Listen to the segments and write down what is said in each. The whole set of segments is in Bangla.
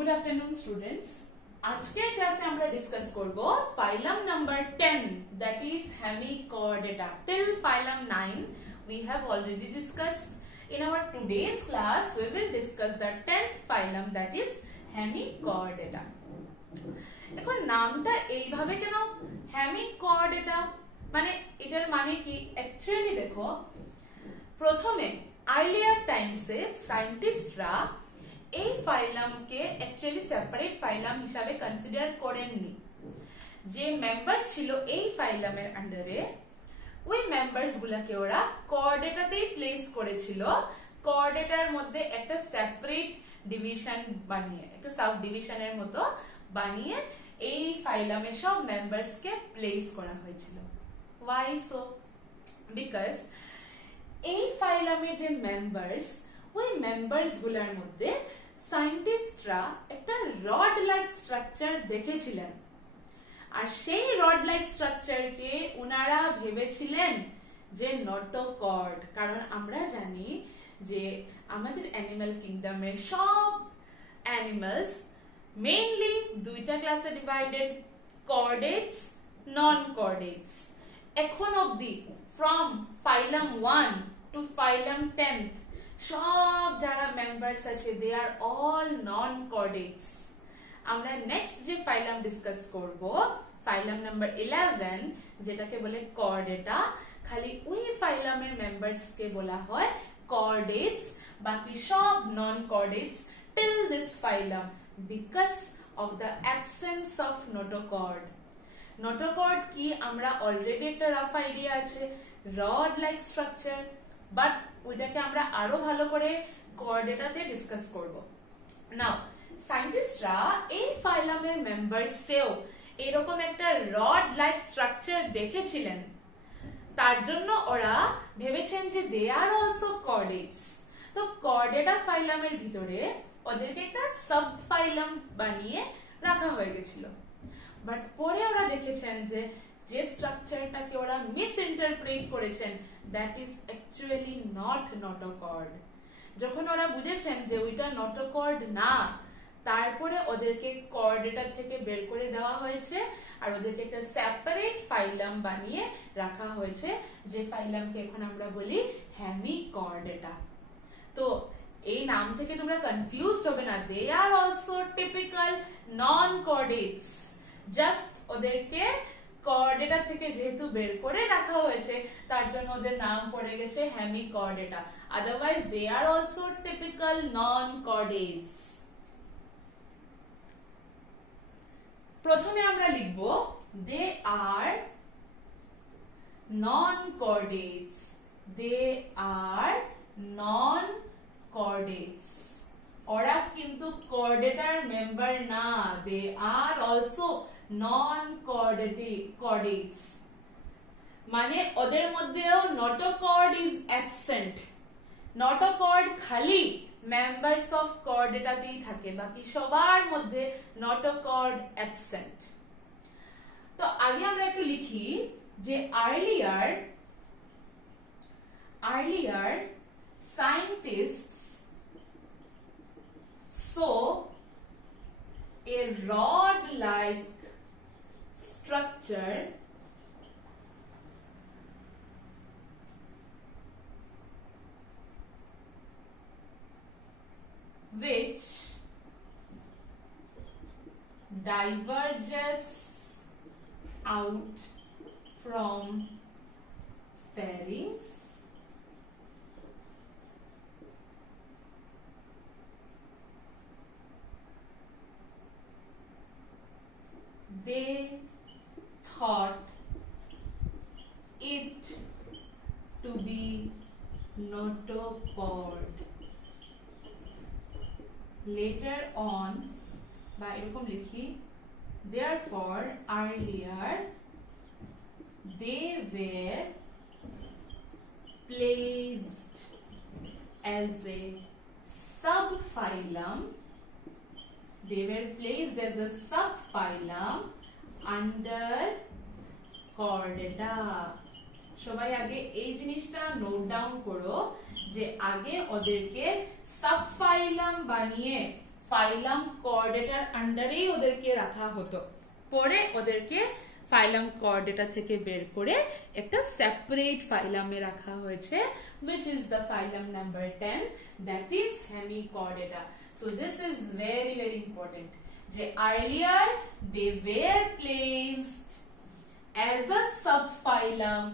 Good afternoon, students. আজকের ক্লাসে আমরা ডিসকাস করব phylum number 10, that is Hemichordata. Till phylum 9 we have already discussed. In our today's class we will discuss the 10th phylum, that is Hemichordata. এখন নামটা এইভাবে কেন Hemichordata, মানে এটার মানে কি? অ্যাকচুয়ালি দেখো, প্রথমে earlier times এ সায়েন্টিস্টরা এই ফাইলামকে অ্যাকচুয়ালি সেপারেট ফাইলাম হিসাবে কনসিডার করেননি। যে মেম্বারস ছিল এই ফাইলামের আন্ডারে, ওই মেম্বারস গুলাকে ওরা কোঅর্ডিনেটাতেই প্লেস করেছিল। কোঅর্ডিনেটার মধ্যে একটা সেপারেট ডিভিশন বানিয়ে, একটা সাব ডিভিশনের মতো বানিয়ে এই ফাইলামে সব মেম্বারসকে প্লেস করা হয়েছিল। Y so? বিকজ এই ফাইলামের যে মেম্বারস, ওই মেম্বারস গুলার মধ্যে সায়েন্টিস্টরা একটা রড লাইক স্ট্রাকচার দেখেছিলেন, আর সেই রড লাইক স্ট্রাকচারকে উনারা ভেবেছিলেন যে নটোকর্ড। কারণ আমরা জানি যে আমাদের অ্যানিমাল কিংডমের সব অ্যানিমালস মেইনলি দুইটা ক্লাসে ডিভাইডেড, কর্ডেটস, নন কর্ডেটস। এখন অবধি ফ্রম ফাইলাম 1 টু ফাইলাম 10th সব যারা মেম্বারস আছে দে আর অল নন কর্ডেটস। আমরা নেক্সট যে ফাইলাম ডিসকাস করব, ফাইলাম নাম্বার 11, যেটাকে বলে কর্ডেটা, খালি ওই ফাইলামের মেম্বারস কে বলা হয় কর্ডেটস, বাকি সব non chordates till this phylum because of the absence of notochord. Notochord কি আমরা অলরেডি একটা রাফ আইডিয়া আছে, রড লাইক স্ট্রাকচার, বাট ওইটাকে আমরা আরো ভালো করে কোঅর্ডিনেটাতে ডিসকাস করব। নাও সায়েন্টিস্টরা এই ফাইলামের মেম্বারসেও এরকম একটা রড লাইক স্ট্রাকচার দেখেছিলেন, তার জন্য ওরা ভেবেছেন যে দে আর অলসো কর্ডেটস। তো কর্ডেটা ফাইলামের ভিতরে ওদেরকে একটা সাব ফাইলাম বানিয়ে রাখা হয়ে গেছিল। বাট পরে ওরা দেখেছেন যে যে স্ট্রাকচারটাকে ওরা মিস ইন্টারপ্রেট করেছেন, that is actually not notochord. যখন ওরা বুঝেছেন যে ওইটা নোটোকর্ড না, তারপরে ওদেরকে কোঅর্ডিনেটর থেকে বের করে দেওয়া হয়েছে আর ওদেরকে একটা সেপারেট ফাইলাম বানিয়ে রাখা হয়েছে, যে ফাইলামকে এখন আমরা বলি হেমিকর্ডেটা। তো এই নাম থেকে তোমরা কনফিউজড হবে না, they are also typical non chordates, just ওদেরকে কোঅর্ডিনেটর থেকে যেহেতু বের করে রাখা হয়েছে তার জন্য ওদের নাম পড়ে গেছে Hemichordata. Otherwise they are also typical non chordates. প্রথমে আমরা লিখব দে আর নন কর্ডেটস, দে আর নন কর্ডেটস। ওরা কিন্তু কোঅর্ডিনেটর মেম্বার না, দে আর অলসো নন কর্ডেটস, মানে ওদের মধ্যেও নোটোকর্ড ইজ অ্যাবসেন্ট। নোটোকর্ড খালি মেম্বারস অফ কোঅর্ডিনেটাতেই থাকে, বাকি সবার মধ্যে নোটোকর্ড অ্যাবসেন্ট। তো আগে আমরা একটু লিখি যে earlier scientists saw a rod-like structure which diverges out from pharynx they thought it to be notochord. Later on, বা এরকম লিখি, therefore earlier they were placed as a subphylum, they were placed as a subphylum under Chordata. সবাই আগে এই জিনিসটা নোট ডাউন করো যে আগে ওদেরকে সাবফাইলাম বানিয়ে ফাইলাম কর্ডেটার আন্ডারেই ওদেরকে রাখা হতো, পরে ওদেরকে ফাইলাম কর্ডেটা থেকে বের করে একটা সেপারেট ফাইলামে রাখা হয়েছে, which is the phylum number 10, that is Hemichordata. So this is very very important. যে earlier they were placed as a subphylum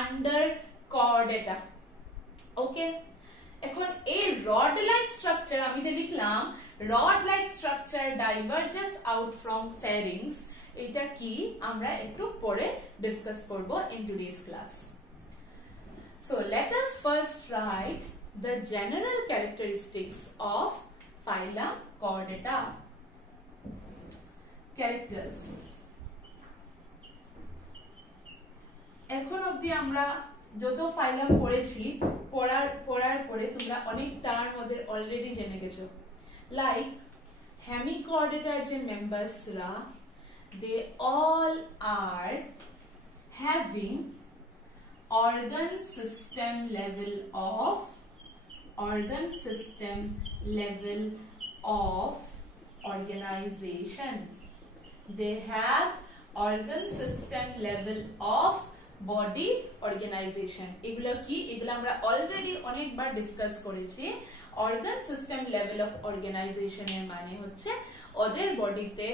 under Chordata. Okay. এখন এই rod like structure আমি যে লিখলাম rod like structure diverges out from pharynx, এটা কি আমরা একটু পরে ডিসকাস করব in today's class. So let us first write the general characteristics of phylum Chordata. Characters. এখন অবধি আমরা যত ফাইলাম পড়েছি, পড়ার পরে তোমরা অনেক টার্ম ওদের অলরেডি জেনে গেছো, লাইক হেমিকর্ডেটার যে মেম্বার্সরা, they all are having organ system level of organization. They have organ system level of body organization. এগুলো কি? এগুলো আমরা অলরেডি অনেকবার ডিসকাস করেছি। Organ system level of organization এর মানে হচ্ছে ওদের বডিতে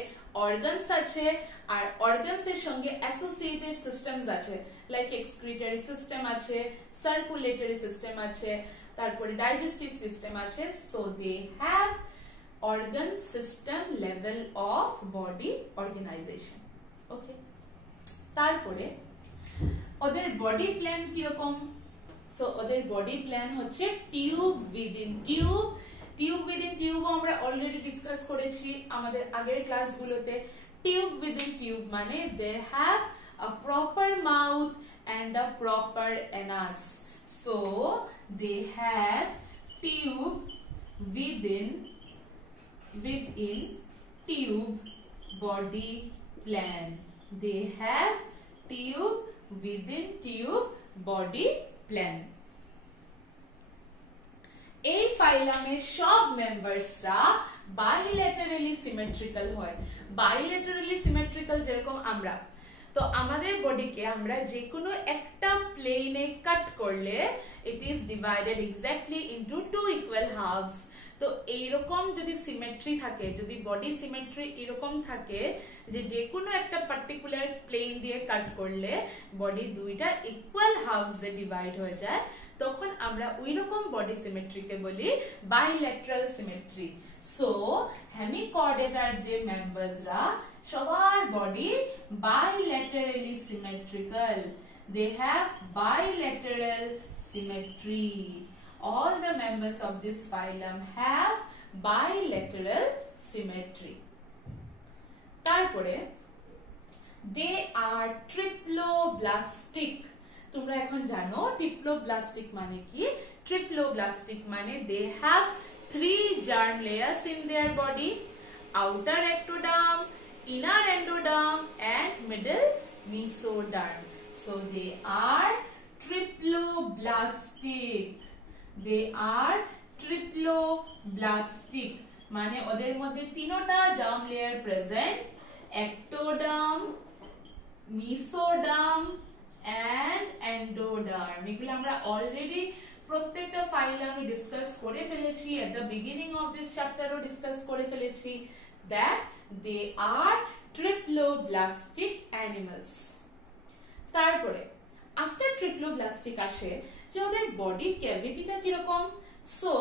অর্গানস আছে আর অর্গানস এর সঙ্গে অ্যাসোসিয়েটেড সিস্টেমস আছে, লাইক এক্সক্রিটরি সিস্টেম আছে, সার্কুলেটরি সিস্টেম আছে, তারপরে ডাইজেস্টিভ সিস্টেম আছে। So they have organ system level of body organization. Okay, তারপরে ওদের বডি প্ল্যান কি রকম? সো ওদের বডি প্ল্যান হচ্ছে tube within tube. Tube within tube আমরা অলরেডি ডিসকাস করেছি আমাদের আগের ক্লাসগুলোতে। টিউব উইদিন টিউব মানে they have a proper mouth and a proper anus. So they have tube within tube body plan. They have tube within tube body plan. এই ফাইলামের সব মেম্বারসরা বাইলেটারালি সিমেট্রিক্যাল হয়। বাইলেটারালি সিমেট্রিক্যাল যেরকম আমরা, তো আমাদের বডিকে আমরা যে কোনো একটা প্লেনে কাট করলে it is divided exactly into two equal halves. তো এইরকম যদি সিমেট্রি থাকে, যদি বডি সিমেট্রি এরকম থাকে যে কোনো একটা পার্টিকুলার প্লেন দিয়ে কাট করলে বডি দুইটা ইকুয়াল হাফস এ ডিভাইড হয়ে যায়, তখন আমরা ওইরকম বডি সিমেট্রিকে বলি বাইল্যাটারাল সিমেট্রি। সো হেমিকর্ডেটার যে মেম্বারসরা সবার body bilaterally symmetrical. They have bilateral symmetry. All the members of this phylum have bilateral symmetry. তারপরে they are triploblastic. তোমরা এখন জানো triploblastic মানে কি? Triploblastic মানে they have 3 germ layers in their body: outer ectoderm, inner endoderm and middle mesoderm. So they are triploblastic. They are triploblastic মানে ওদের মধ্যে তিনটা germ layer present: ectoderm, mesoderm and endoderm. এগুলো আমরা অলরেডি প্রত্যেকটা ফাইলামে ডিসকাস করে ফেলেছি, at the beginning of this chapter ও ডিসকাস করে ফেলেছি that they are triploblastic animals. তারপরে আফটার ট্রিপ্লোব্লাস্টিক আসে যে ওদের বডি ক্যাভিটিটা কিরকম। সো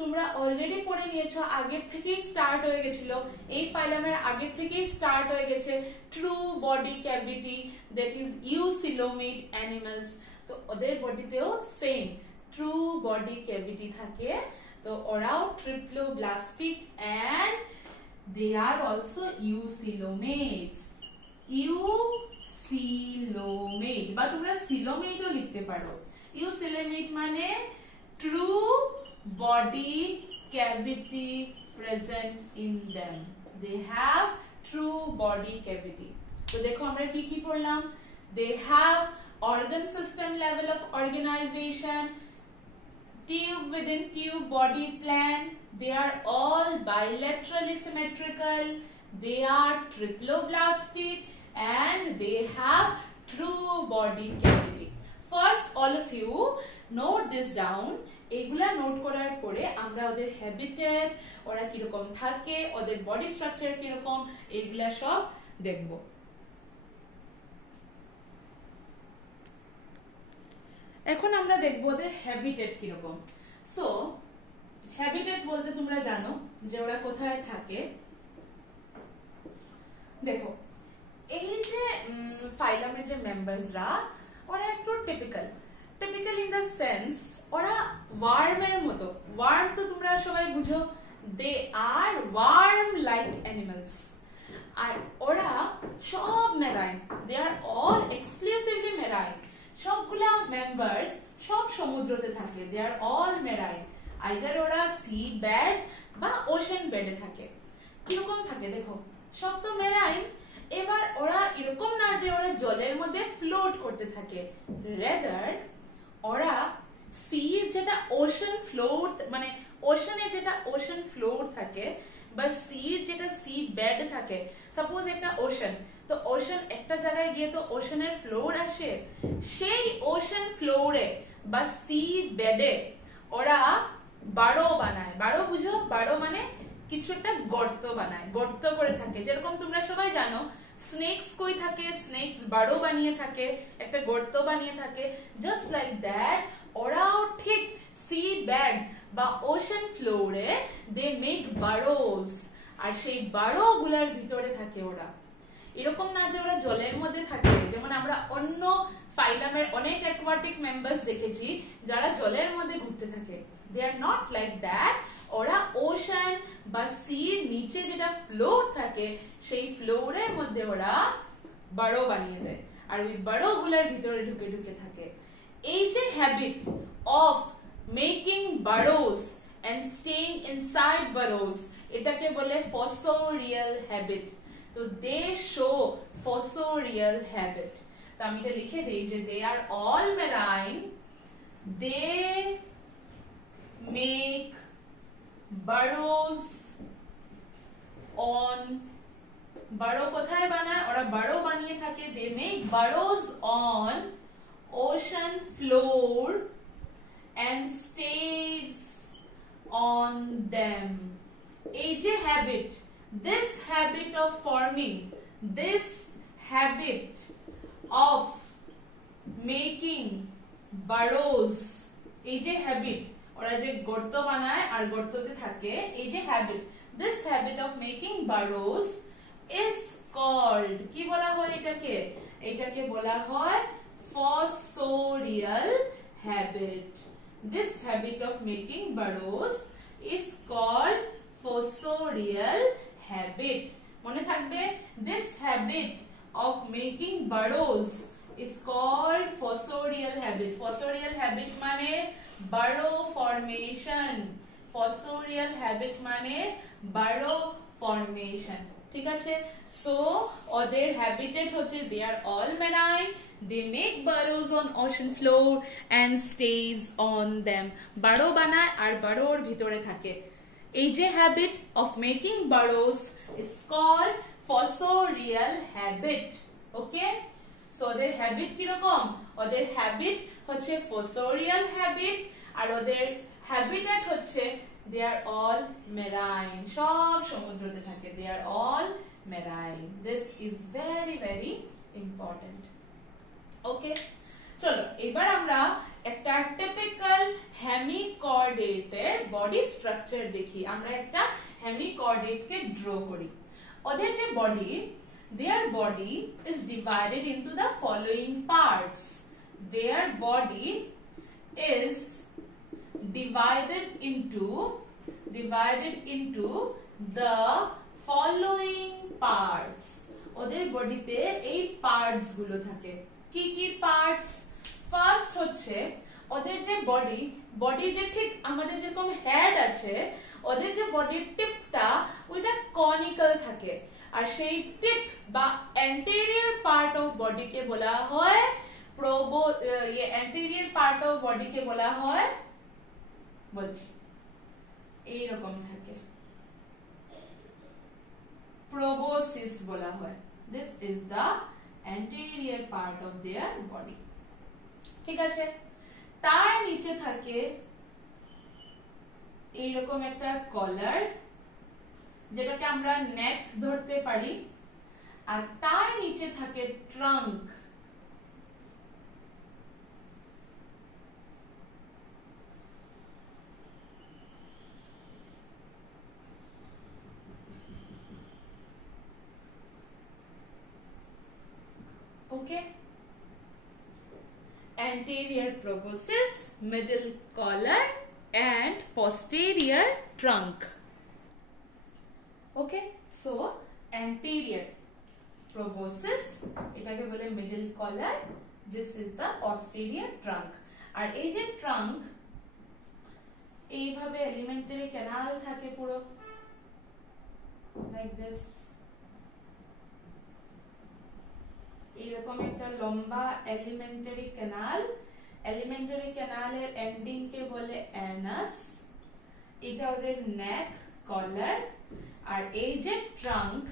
তোমরা অলরেডি পড়ে নিয়েছো, আগের থেকেই স্টার্ট হয়ে গেছিল, এই ফাইলামের আগের থেকেই স্টার্ট হয়ে গেছে true body cavity, that is eucoelomate animals. তো ওদের বডিতেও সেম ট্রু বডি ক্যাভিটি থাকে। তো ওরাও triploblastic and they are also eucoelomates. Eucoelomate বা তোমরা সিলোমেটও লিখতে পারো। ইউসিলোমেট মানে true body cavity present in them. They have true body cavity. So দেখো আমরা কি কি পড়লাম? They have organ system level of organization, tube within tube body plan, they are all bilaterally symmetrical, they are triploblastic, and they have true body cavity. First, all of you note this down. এগুলা নোট করার পরে আমরা ওদের হ্যাবিটেট, ওরা কিরকম থাকে, ওদের বডি স্ট্রাকচার কিরকম, এগুলা সব দেখব। এখন আমরা দেখব ওদের হ্যাবিটেট কিরকম। সো হ্যাবিটেট বলতে তোমরা জানো যে ওরা কোথায় থাকে। দেখো, এই যে ফাইলামের যে মেম্বারসরা, ওরা একটু টিপিক্যাল ইন দ্য সেন্স ওরা ওয়ার্মের মতো। ওয়ার্ম তো তোমরা সবাই বুঝো, দে আর ওয়ার্ম লাইক অ্যানিমালস। আর ওরা সব marine, they are all exclusively marine. সবগুলা মেম্বার্স সব সমুদ্রতে থাকে, they are all marine. Either ওরা সি বেড বা ওশেন বেডে থাকে। কিরকম থাকে দেখো, সব তো মেরাইন। এবার ওরা এরকম না যে ওরা জলের মধ্যে ফ্লোট করতে থাকে, রেদার ওরা সির যেটা ওশেন ফ্লোর, মানে ওশেনে যেটা ওশেন ফ্লোর থাকে বা সির যেটা সি বেড থাকে। সাপোজ একটা ওশেন, তো ওশেন একটা জায়গায় গিয়ে তো ওশেনের ফ্লোর আসে, সেই ওশেন ফ্লোরে বা সি বেডে ওরা বাড়ো বানায়। বাড়ো বুঝো, বাড়ো মানে কিছু একটা গর্ত বানায়, গর্ত করে থাকে। যেরকম তোমরা সবাই জানো স্নেকস কই থাকে, স্নেকস বাড়ো বানিয়ে থাকে, একটা গর্ত বানিয়ে থাকে। জাস্ট লাইক দ্যাট ওরাও ঠিক সি বেড বা ওশেন ফ্লোরে দে মেক বারোস, আর সেই বারো গুলার ভিতরে থাকে ওরা। এরকম না যে ওরা জলের মধ্যে থাকে, যেমন আমরা অন্য ফাইলামের অনেক অ্যাকোয়াটিক মেম্বার্স দেখেছি যারা জলের মধ্যে ঘুরতে থাকে। They are not like that. ওরা ওশান বা সির নিচে যেটা ফ্লোর থাকে সেই ফ্লোরের মধ্যে ওরা বাড়ো বানিয়ে দেয়, আর ওই বাড়ো গুলার ভিতরে ঢুকে ঢুকে থাকে। এই যে habit of making burrows and staying inside burrows, এটাকে বলে ফসোরিয়াল হ্যাবিট। তো দে শো ফসোরিয়াল হ্যাবিট। তো আমি এটা লিখে দেই যে they are all marine, they make burrows on, burrow কোথায় বানায়, ওরা বাড়ো বানিয়ে থাকে। they make burrows on ocean floor and stays on them. এই যে habit, this habit of forming, this habit of making burrows, এই যে habit ওরা যে গর্ত বানায় আর গর্ততে থাকে, এই যে habit, this habit of making burrows is called, কি বলা হয় এটাকে? এটাকে বলা হয় fossorial habit. This habit of making burrows is called fossorial habit. মনে থাকবে, this habit of making burrows is called fossorial habit. Fossorial habit মানে বারো ফরমেশন, ফসোরিয়াল হ্যাবিট মানে বারো ফরমেশন। ঠিক আছে? সো ওদের হ্যাবিটেট হচ্ছে they are all marine, they make burrows on ocean floor and stays on them. Burrow বানায় আর বারোর ভিতরে থাকে। এই যে habit of making burrows is called fossorial habit. Okay, so ওদের হ্যাবিট কিরকম? ওদের হ্যাবিট হচ্ছে ফসোরিয়াল হ্যাবিট, আর ওদের হ্যাবিটেট হচ্ছে দে আর অল মেরাইন, সব সমুদ্রতে থাকে। They are all marine. This is very very important. Okay, চলো এবার আমরা একটা টিপিক্যাল হেমিকর্ডেটের বডি স্ট্রাকচার দেখি। আমরা একটা হেমিকর্ডেটকে ড্র করি। ওদের যে body, their body is divided into the following parts. Their body is divided into the following parts. ওদের বডিতে এই পার্টস গুলো থাকে। কি কি পার্টস? ফার্স্ট হচ্ছে ওদের যে বডির যে ঠিক আমাদের যেরকম হেড আছে, ওদের যে বডির টিপটা ওইটা কনিক্যাল থাকে, আর সেই টিপ বা অ্যান্টেরিয়র পার্ট অফ বডিকে বলা হয় অ্যান্টেরিয়র পার্ট অফ বডিকে বলা হয়, বলছি এই রকম থাকে, proboscis বলা হয়। This is the anterior part of their body, ঠিক আছে। তার নিচে থাকে এইরকম একটা কলার, যেটাকে আমরা নেক ধরতে পারি, আর তার নিচে থাকে trunk. Okay, anterior proboscis, middle collar and posterior trunk. Okay, so anterior proboscis, এটাকে বলে middle collar, this is the posterior trunk. আর এই যে trunk, এইভাবে alimentary canal থাকে পুরো, like this, এইরকম একটা লম্বা alimentary canal, alimentary canal এর ending কে বলে anus, এটা ওদের neck, collar, আর এই যে ট্রাঙ্ক,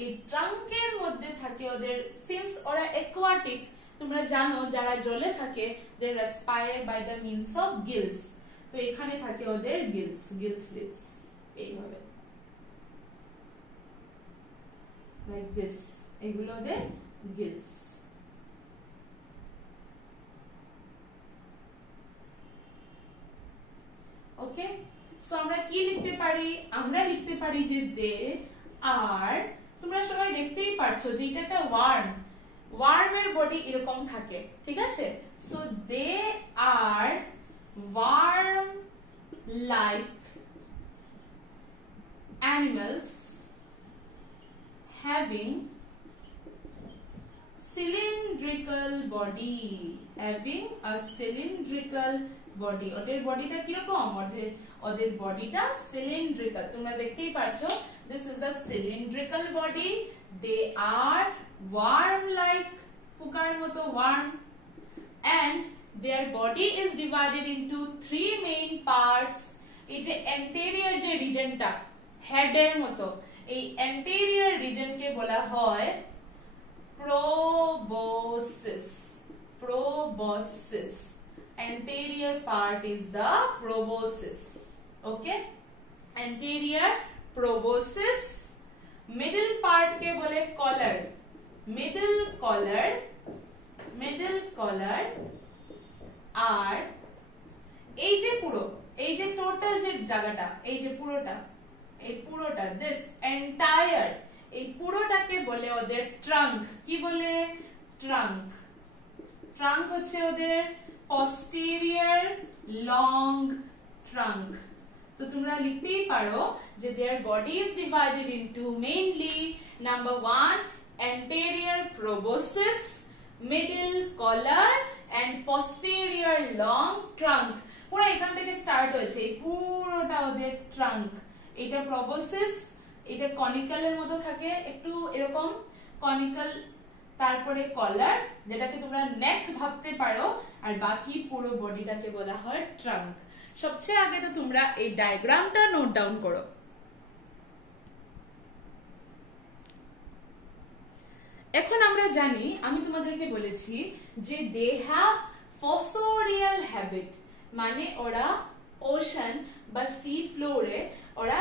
এই ট্রাঙ্কের মধ্যে থাকে ওদের, সিন্স ওরা অ্যাকোয়াটিক, তোমরা জানো যারা জলে থাকে they respire by the means of gills, তো এখানে থাকে ওদের গিলস, গিল স্লিটস, এইভাবে, লাইক দিস, এগুলো ওদের গিলস। ওকে, সো আমরা কি লিখতে পারি? আমরা লিখতে পারি যে দে আর, তোমরা সবাই দেখতেই পারছো যে এটা একটা ওয়ার্ম, ওয়ার্মের বডি এরকম থাকে, ঠিক আছে। So they are worm like animals having cylindrical body, having a cylindrical body, ওদের বডিটা কি রকম? ওদের বডিটা cylindrical, তোমরা দেখতেই পারছো, this is the cylindrical body, they are worm like, পোকার মতো worm, and their body is divided into three main parts. এই যে anterior যে রিজনটা হেডের মতো, এই anterior রিজনকে বলা হয় proboscis, proboscis, anterior part is the proboscis. Okay, anterior proboscis, middle part ke bole collar, middle collar, middle collar, আর এই যে পুরো, এই যে টোটাল যে জায়গাটা, এই যে পুরোটা, এই পুরোটা, this entire, এই পুরোটাকে বলে ওদের ট্রাঙ্ক। কি বলে? ট্রাঙ্ক। ট্রাঙ্ক হচ্ছে ওদের posterior long trunk। তো তোমরা লিখতেই পারো যে their body is divided into mainly number 1 anterior proboscis, middle collar and posterior long trunk। পুরো এখান থেকে স্টার্ট হয়েছে, এই পুরোটা ওদের ট্রাঙ্ক। এটা proboscis, এটা কনিক্যাল এর মতো থাকে, একটু এরকম কনিক্যাল, তারপরে কলার, যেটাকে তোমরা নেক ভাবতে পারো, আর বাকি পুরো বডিটাকে বলা হয় ট্রাঙ্ক। সবচেয়ে আগে তো তোমরা এই ডায়াগ্রামটা নোট ডাউন করো। এখন আমরা জানি, আমি তোমাদেরকে বলেছি যে দে হ্যাভ ফসোরিয়াল হ্যাবিট, মানে ওরা ওশান বা সি ফ্লোরে ওরা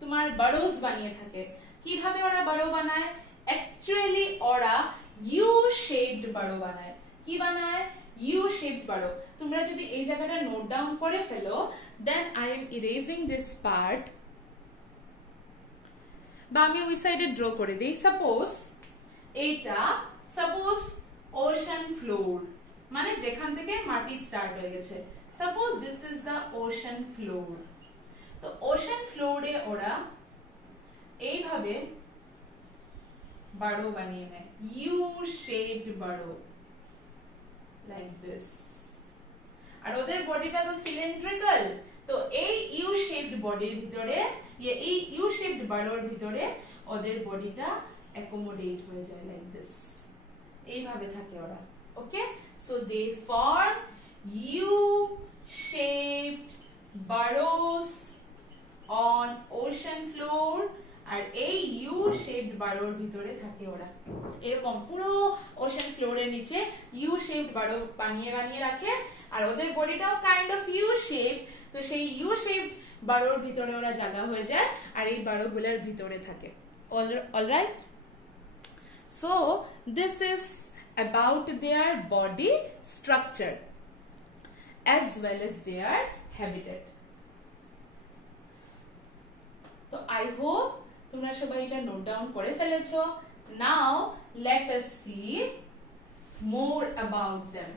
তোমার বারোস বানিয়ে থাকে। কিভাবে ওরা বারো বানায়? অ্যাকচুয়ালি ওরা ইউ শেপড বারো বানায়। কি বানায়? ইউ শেপড বারো। তোমরা যদি এই জায়গাটা নোট ডাউন করে ফেলো, then I am erasing this part, বা আমি ওই সাইডে ড্র করে দিই। সাপোজ এইটা, সাপোজ ওশান ফ্লোর, মানে যেখান থেকে মাটি স্টার্ট হয়ে গেছে। Suppose this is the ocean floor. তো ওশান ফ্লোরে ওরা এইভাবে বারো বানিয়ে নেয়, ইউ শেপড বারো, লাইক দিস। আর ওদের বডিটা তো সিলিন্ড্রিক্যাল, তো এই ইউ শেপড বডির ভিতরে, এই ইউ শেপড বারোর ভিতরে ওদের বডিটা অ্যাকোমোডেট হয়ে যায়, লাইক দিস। এইভাবে থাকে ওরা। Okay, so they form U shaped burrows on ocean floor, আর এই ইউ শেপড বারোর ভিতরে থাকে ওরা, এরকম পুরো ওশেন ফ্লোরের নিচে ইউ শেপড বারো বানিয়ে রাখে, আর ওদের বডিটাও কাইন্ড অফ ইউ শেপ, তো সেই ইউ শেপড বারোর ভিতরে ওরা জায়গা হয়ে যায় আর এই বারোগুলোর ভিতরে থাকে। Alright, so this is about their body structure as well as their habitat. So I hope তোমরা সবাই এটা নোট ডাউন করে ফেলেছো। Now let us see more about them.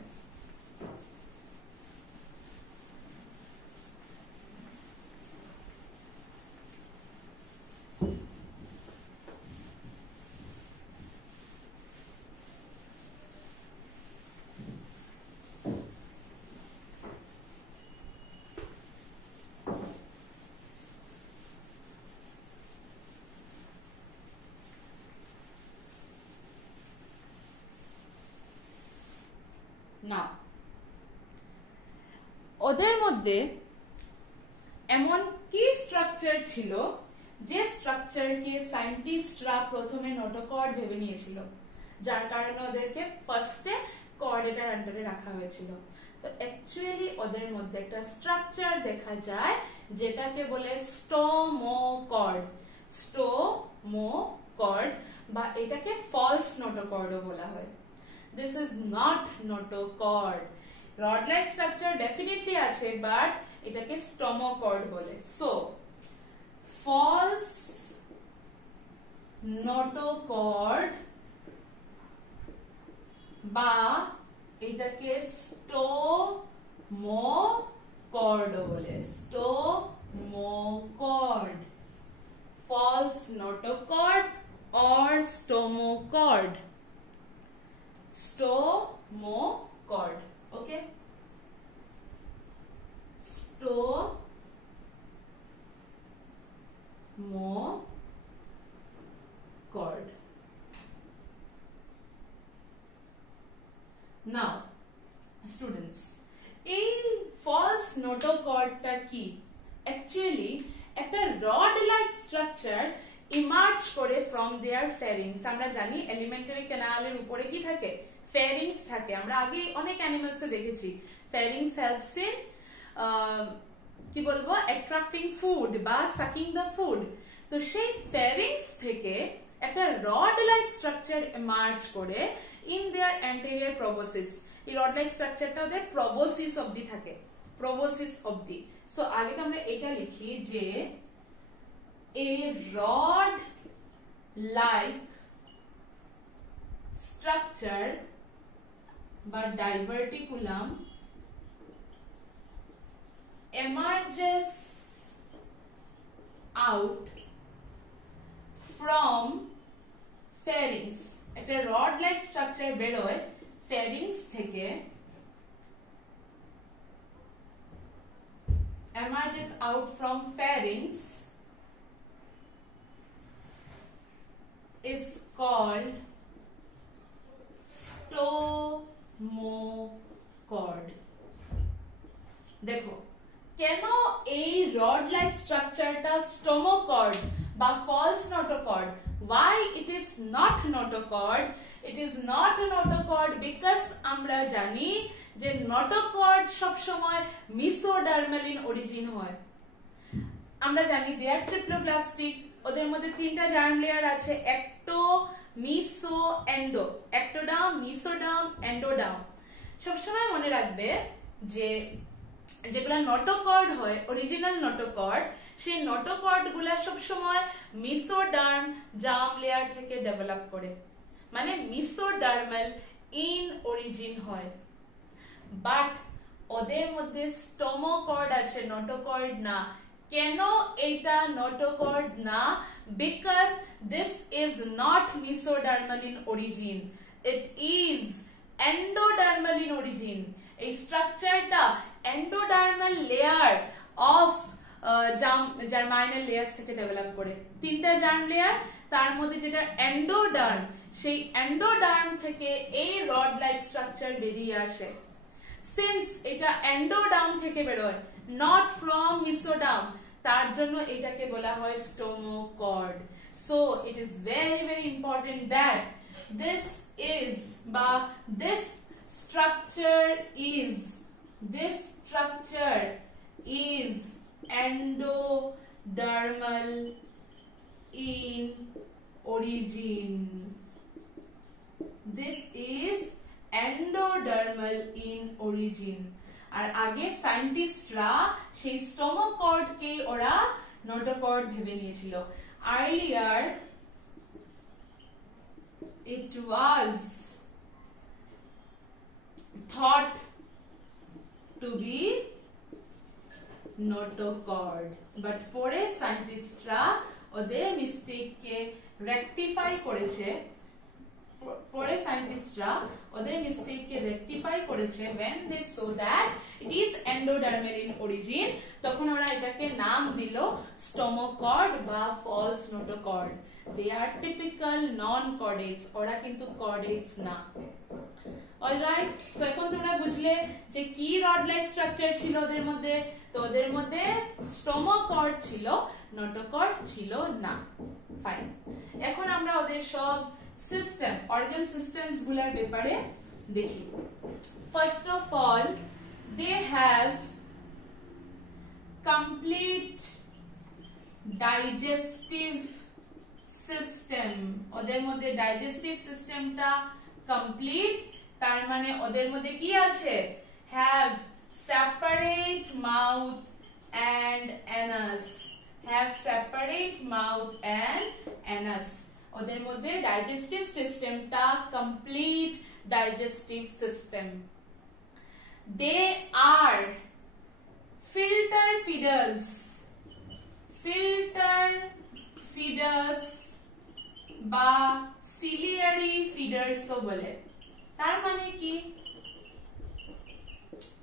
Now, ওদের মধ্যে এমন কি স্ট্রাকচার ছিল যে স্ট্রাকচারকে সায়েন্টিস্টরা প্রথমে নোটোকর্ড ভেবে নিয়েছিল, যার কারণে ওদেরকে ফার্স্টে কোঅর্ডিনেটর আন্ডারে রাখা হয়েছিল। তো অ্যাকচুয়ালি ওদের মধ্যে একটা স্ট্রাকচার দেখা যায় যেটাকে বলে স্টোমোকর্ড, স্টোমোকর্ড, বা এটাকে ফলস নোটোকর্ডও বলা হয়। This is not notochord. Rod-like structure definitely আছে, but এটাকে stomochord বলে। So, false notochord বা এটাকে stomochord বলে, stomochord, false notochord or stomochord. Stomochord, okay? Stomochord. Now, students, এই false notochordটা কি? Actually, একটা rod-like structure ইমার্জ করে ফ্রম দেয়ার ফেরিংস। আমরা জানি এলিমেন্টারি ক্যানালের উপরে কি থাকে, ফেরিংস থাকে। আমরা আগে অনেক অ্যানিমালসে দেখেছি ফেরিংস হেল্পস ইন কি বলবো অ্যাট্রাক্টিং ফুড বা সাকিং দ্য ফুড। তো সেই ফেরিংস থেকে একটা রড লাইক স্ট্রাকচার ইমার্জ করে ইন দেয়ার অ্যান্টেরিয়র প্রোবোসিস। এই রড লাইক স্ট্রাকচারটা ওদের প্রোবোসিস অবধি থাকে, প্রোবোসিস অবধি। সো আগে তো আমরা এটা লিখি যে a rod-like structure বা diverticulum emerges out from pharynx. একটা rod-like structure বেরোয় pharynx থেকে, emerges out from pharynx is called stomochord. দেখো কেন এই রড লাইক স্ট্রাকচারটা স্টোমোকর্ড বা false notochord? why it is not notochord? it is not notochord because আমরা জানি যে নোটোকর্ড সব সময় মেসোডার্মাল ইন অরিজিন হয়। আমরা জানি দে আর ট্রিপ্লোপ্লাস্টিক, ওদের মধ্যে তিনটা জার্ম লেয়ার আছে, ecto, meso, endo. Ectoderm, mesoderm, endoderm. সবসময় মনে রাখবে যে যেগুলা নোটোকর্ড হয়, অরিজিনাল নোটোকর্ড, সেই নোটোকর্ড গুলা সবসময় মিসোডার্ম জার্ম লেয়ার থেকে ডেভেলপ করে, মানে মিসোডার্মাল ইন অরিজিন হয়। বাট ওদের মধ্যে স্টোমোকর্ড আছে, নোটোকর্ড না। কেন এটা নোটোকর্ড না? Because this is not mesodermal in origin, it is endodermal in origin. এই স্ট্রাকচারটা endodermal layer of germinal layers থেকে ডেভেলপ করে। তিনটা জার্ম লেয়ার, তার মধ্যে যেটা এন্ডোডার্ম, সেই এন্ডোডার্ম থেকে এই রড লাইক স্ট্রাকচার বেরিয়ে আসে। সিন্স এটা এন্ডোডার্ম থেকে বেরোয়, not from mesoderm, তার জন্য এটাকে বলা হয় স্টোমোকর্ড। So it is very very important that this structure is endodermal in origin. This is endodermal in origin. আর আগে সায়েন্টিস্টরা সেই স্টোমোকর্ড কে ওরা নোটোকর্ড ভেবে নিয়েছিল। Earlier it was thought to be notochord, but পরে সায়েন্টিস্টরা ওদের মিস্টেককে রেকটিফাই করেছে। when they saw that it is endodermal in origin, তখন ওরা এটাকে নাম দিল স্টোমোকর্ড বা false notochord. they are typical non chordates, ওরা কিন্তু chordates না। অলরাইট, সো এখন তোমরা বুঝলে যে কি রড লাইক স্ট্রাকচার ছিল ওদের মধ্যে। তো ওদের মধ্যে স্টোমোকর্ড ছিল, নোটোকর্ড ছিল না। ফাইন, এখন আমরা ওদের সব সিস্টেম, অর্গান সিস্টেমস গুলার ব্যাপারে দেখি। First of all, they have complete digestive system. ওদের মধ্যে ডাইজেস্টিভ সিস্টেমটা কমপ্লিট, তার মানে ওদের মধ্যে কি আছে? Have separate mouth and anus, have separate mouth and anus. ওদের মধ্যে ডাইজেস্টিভ সিস্টেমটা complete digestive system. They are filter feeders বা সিলিয়ারি ফিডার্সও বলে। তার মানে কি?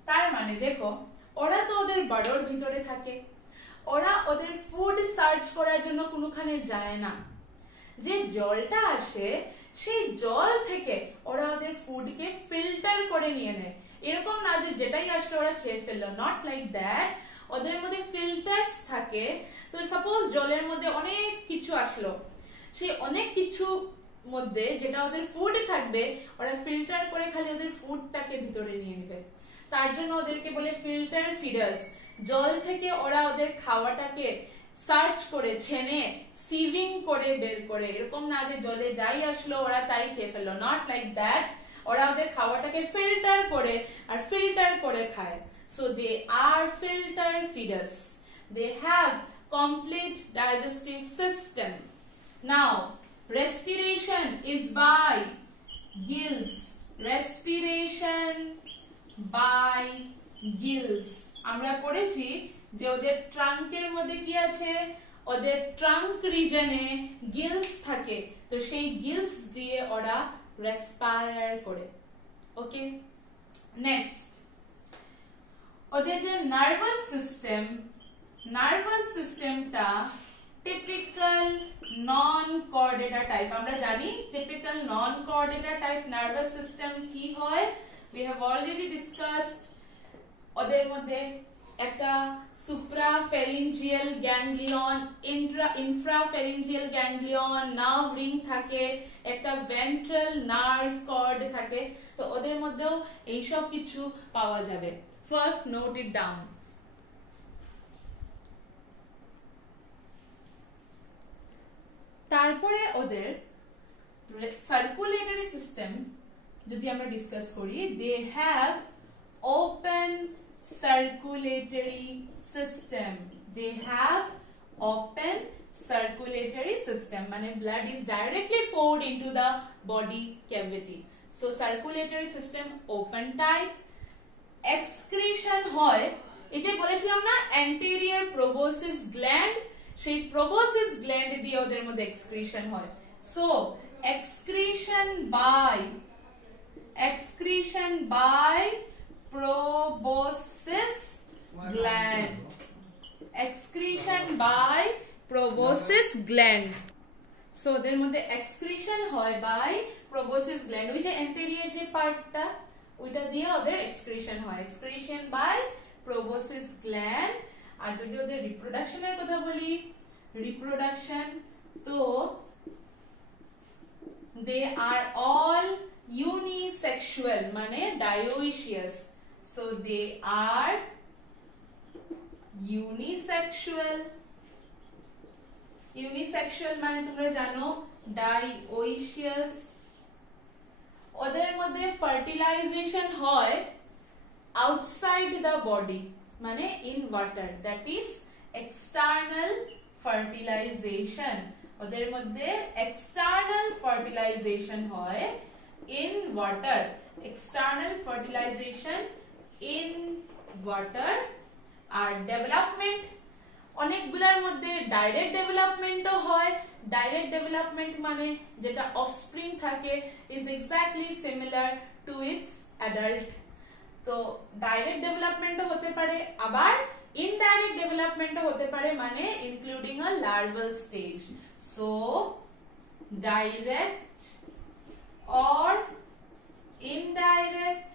তার মানে দেখো, ওরা তো ওদের বডর ভিতরে থাকে, ওরা ওদের ফুড সার্চ করার জন্য কোনোখানে যায় না। যে জলটা আসে সেই জল থেকে ওরা ওদের ফুডকে ফিল্টার করে নিয়ে নেয়। এরকম না যে যেটাই আসলে ওরা খেয়ে ফেললো, নট লাইক দ্যাট। ওদের মধ্যে ফিল্টার্স থাকে। তো সাপোজ জলের মধ্যে অনেক কিছু আসলো, সেই অনেক কিছু মধ্যে যেটা ওদের ফুড থাকবে ওরা ফিল্টার করে খালি ওদের ফুডটাকে ভিতরে নিয়ে নেবে। তার জন্য ওদেরকে বলে ফিল্টার ফিডার্স। জল থেকে ওরা ওদের খাওয়াটাকে সার্চ করে, ছেনে, সিভিং করে বের করে। এরকম না যে জলে যাই আসলো ওরা তাই খেয়ে ফেললো, নট লাইক দ্যাট। ওরা ওদের খাওয়াটাকে ফিল্টার করে আর ফিল্টার করে খায়। So they are filter feeders. They have complete digestive system. Now respiration is by gills. Respiration by gills. আমরা পড়েছি যে ওদের ট্রাঙ্কের মধ্যে কি আছে? ওদের ট্রাঙ্ক রিজনে গিলস থাকে। তো সেই গিলস দিয়ে ওরা রেসপায়ার করে। ওকে, নেক্সট, ওদের যে নার্ভাস সিস্টেমটা টিপিক্যাল নন কর্ডেটা টাইপ। আমরা জানি টিপিক্যাল নন কর্ডেটা টাইপ নার্ভাস সিস্টেম কি হয়। we have already discussed ওদের মধ্যে একটা সুপ্রাফেরিঞ্জিয়াল গ্যাংলিয়ন, ইনফ্রাফেরিঞ্জিয়াল গ্যাংলিয়ন, নার্ভ রিং থাকে, একটা ভেন্ট্রাল নার্ভ কর্ড থাকে। তো ওদের মধ্যেও এইসব কিছু পাওয়া যাবে। First note it down. তারপরে ওদের সার্কুলেটরি সিস্টেম যদি আমরা ডিসকাস করি, they have open circulatory system. They have open circulatory system. মানে blood is directly poured into the body cavity. So circulatory system open type. Excretion হয়, এই যে বলেছিলাম না anterior proboscis gland, সেই proboscis gland দিয়ে ওদের মধ্যে excretion হয়। So excretion by proboscis gland. Excretion by proboscis gland. So ওদের মধ্যে excretion হয় by proboscis gland. ওই যে anterior যে পার্টটা ওইটা দিয়ে ওদের excretion হয়। Excretion by proboscis gland. আর যদি ওদের রিপ্রোডাকশনের কথা বলি, রিপ্রোডাকশন, তো they are all unisexual মানে dioecious. So they are unisexual. Unisexual মানে তোমরা জানো dioecious. ওদের মধ্যে ফার্টিলাইজেশন হয় outside the body মানে in water, that is external fertilization. ওদের মধ্যে external fertilization হয় in water, external fertilization in water. আর ডেভেলপমেন্ট অনেকগুলোর মধ্যে ডাইরেক্ট ডেভেলপমেন্টও হয়। ডাইরেক্ট ডেভেলপমেন্ট মানে যেটা অফস্প্রিং থাকে is exactly similar to its adult. তো ডাইরেক্ট ডেভেলপমেন্টও হতে পারে, আবার ইনডাইরেক্ট ডেভেলপমেন্টও হতে পারে, মানে including a larval stage. So direct or indirect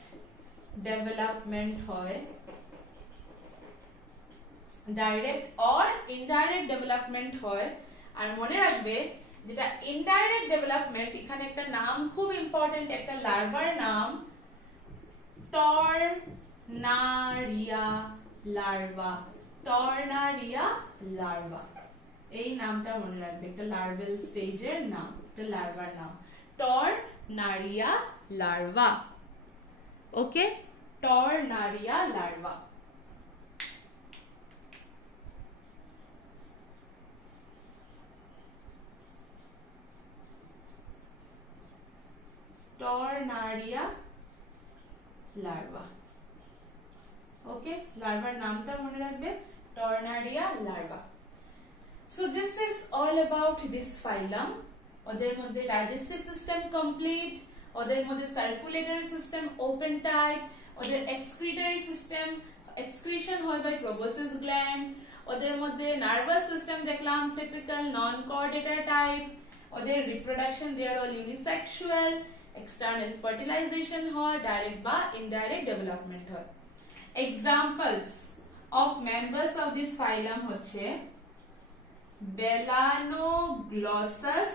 development হয়, ডাইরেক্ট অর ইনডাইরেক্ট ডেভেলপমেন্ট হয়। আর মনে রাখবে যেটা ইনডাইরেক্ট ডেভেলপমেন্ট, এখানে একটা নাম খুব ইম্পর্টেন্ট, একটা লার্ভার নাম টর্নারিয়া লার্ভা। টর্নারিয়া লার্ভা, এই নামটা মনে রাখবে, একটা লার্ভাল স্টেজের নাম, একটা লার্ভার নাম tornaria larva. Okay, tornaria larva. Tornaria larva. Okay, লার্ভার নামটা মনে রাখবে, tornaria larva. So this is all about this phylum. ওদের মধ্যে ডাইজেস্টিভ সিস্টেম কমপ্লিট, ওদের মধ্যে সার্কুলেটরি সিস্টেম ওপেন টাইপ, ওদের এক্সক্রিটরি সিস্টেম এক্সক্রিশন হয় বাই প্রোবোসিস গ্ল্যান্ড, ওদের মধ্যে নার্ভাস সিস্টেম দেখলাম টিপিক্যাল নন কোঅর্ডিনেটর টাইপ, ওদের reproduction they are all unisexual, external fertilization হয়, direct বা indirect development হয়। Examples of members of this phylum হচ্ছে Belanoglossus,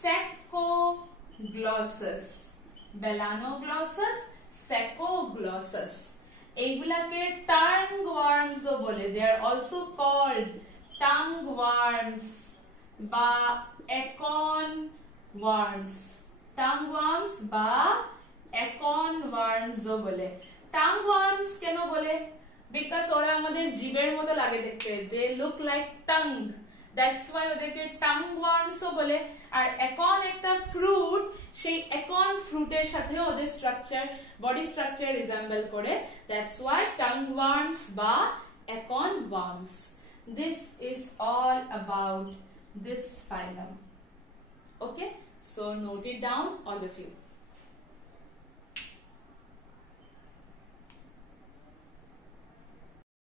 Saccoglossus, Belanoglossus, Saccoglossus। এইগুলাকে tongue worms ও বলে, they are also called tongue worms বা acorn worms, tongue worms বা acorn worms ও বলে। tongue worms কেন বলে? because ওরা আমাদের জিভের মতো লাগে দেখতে, they look like tongue, that's why ওদেরকে tongue worms ও বলে। আর acorn একটা ফ্রুট, সেই acorn ফ্রুটের সাথে ওদের স্ট্রাকচার, বডি স্ট্রাকচার রিজেম্বল করে, that's why tongue worms বা acorn worms। this is all about this phylum. Okay, so note it down, all of you.